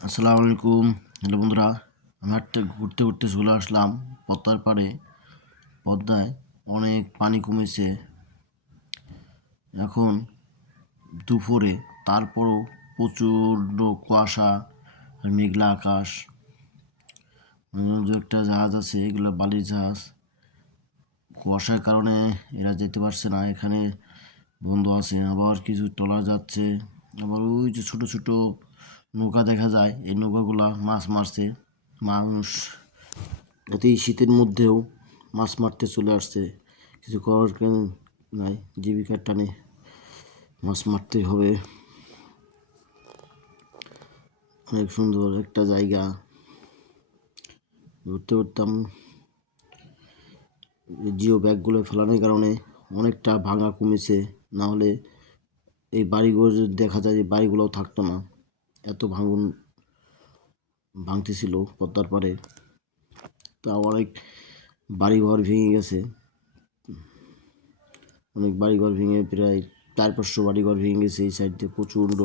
আসসালামু আলাইকুম। হ্যালো বন্ধুরা, আমি হাঁটতে ঘুরতে ঘুরতে চলে আসলাম পদ্মার পাড়ে। পদ্মায় অনেক পানি কমেছে এখন দুপুরে, তারপরও প্রচণ্ড কুয়াশা আর মেঘলা আকাশ। যে একটা জাহাজ আছে, এগুলো বালির জাহাজ। কুয়াশার কারণে এরা যেতে পারছে না, এখানে বন্ধ আছে। আবার কিছু ট্রলার যাচ্ছে, আবার ওই যে ছোট ছোট নৌকা দেখা যায়, এই নৌকাগুলা মাছ মারছে মানুষ। এতে এই শীতের মধ্যেও মাছ মারতে চলে আসছে, কিছু করার নাই, জীবিকার টানে মাছ মারতেই হবে। অনেক সুন্দর একটা জায়গা, ঘুরতে ঘুরতাম। জিও ব্যাগগুলো ফেলানোর কারণে অনেকটা ভাঙা কমেছে, না হলে এই বাড়িগুলো দেখা যায় যে বাড়িগুলোও থাকতো না, এত ভাঙন ভাঙতেছিল পদ্মার পাড়ে। তা অনেক বাড়িঘর ভেঙে গেছে, অনেক বাড়িঘর ভেঙে প্রায় 400-500 বাড়িঘর ভেঙে গেছে এই সাইড দিয়ে। প্রচণ্ড